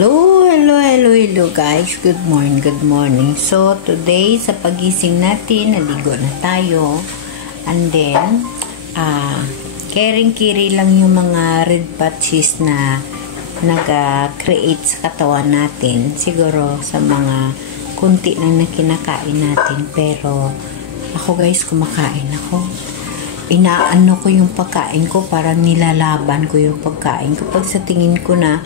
Hello guys. Good morning. So, today sa pagising natin, naligo na tayo. And then, caring-kiri lang yung mga red patches na nag-create sa katawan natin. Siguro sa mga kunti lang na kinakain natin. Pero, ako guys, kumakain ako. Inaano ko yung pagkain ko, parang nilalaban ko yung pagkain ko. Pag sa tingin ko na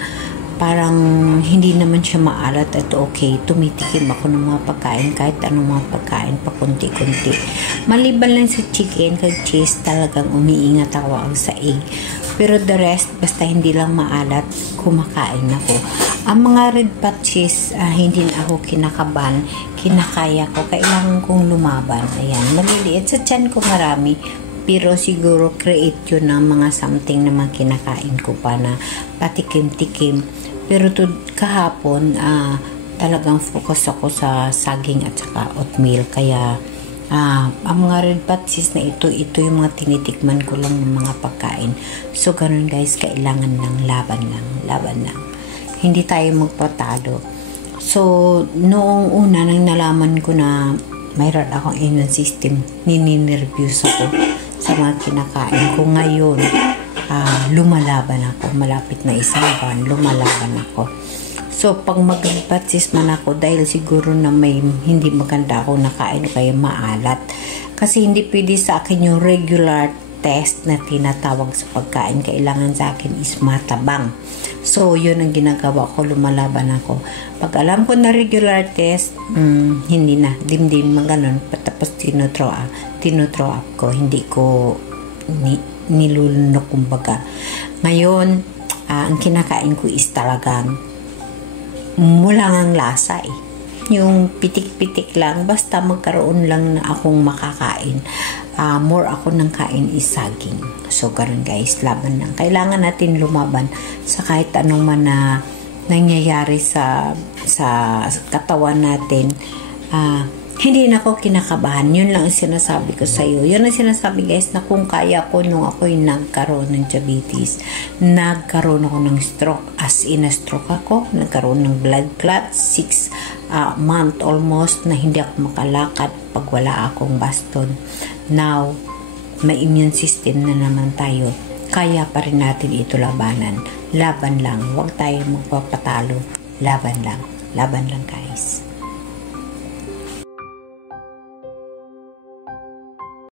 parang hindi naman siya maalat at okay, tumitikim ako ng mga pagkain, kahit anong mga pagkain pa kunti-kunti. Maliban lang sa chicken kag cheese, talagang umiingat ako sa egg. Pero the rest, basta hindi lang maalat, kumakain ako. Ang mga red patches, hindi na ako kinakaban, kinakaya ko, kailangan kong lumaban. Ayan, maliliit sa tiyan ko marami, pero siguro create yun ng mga something na mga kinakain ko pa na patikim-tikim. Pero kahapon, talagang focus ako sa saging at saka oatmeal. Kaya, ang mga red patches na ito yung mga tinitikman ko lang ng mga pagkain. So, ganun guys, kailangan ng laban lang. Hindi tayo magpatalo. So, noong una nang nalaman ko na mayroon akong immune system, nininervyos ako sa mga kinakain ko. Ngayon, lumalaban ako. Malapit na isang buwan, lumalaban ako. So, pag mag-red patches man ako, dahil siguro na may hindi maganda ako nakain o kaya maalat. Kasi hindi pwede sa akin yung regular test na tinatawag sa pagkain. Kailangan sa akin is matabang. So, yun ang ginagawa ko, lumalaban ako. Pag alam ko na regular test, hindi na, dimdim maganon, tapos tinuthrow up ko, hindi ko nilulunok kumbaga. Ngayon, ang kinakain ko is talagang mula ngang lasa eh. Yung pitik-pitik lang, basta magkaroon lang na akong makakain. More ako ng kain is saging. So, ganoon guys, laban lang. Kailangan natin lumaban sa kahit anong man na nangyayari sa katawan natin. Hindi na ako kinakabahan. Yun lang ang sinasabi ko sa iyo. Yun ang sinasabi guys na kung kaya ko nung ako'y nagkaroon ng diabetes, nagkaroon ako ng stroke. As in a stroke ako, nagkaroon ng blood clot, 6 month almost na hindi ako makalakad pag wala akong baston. Now, may immune system na naman tayo. Kaya pa rin natin ito labanan. Laban lang. Huwag tayo magpapatalo. Laban lang guys.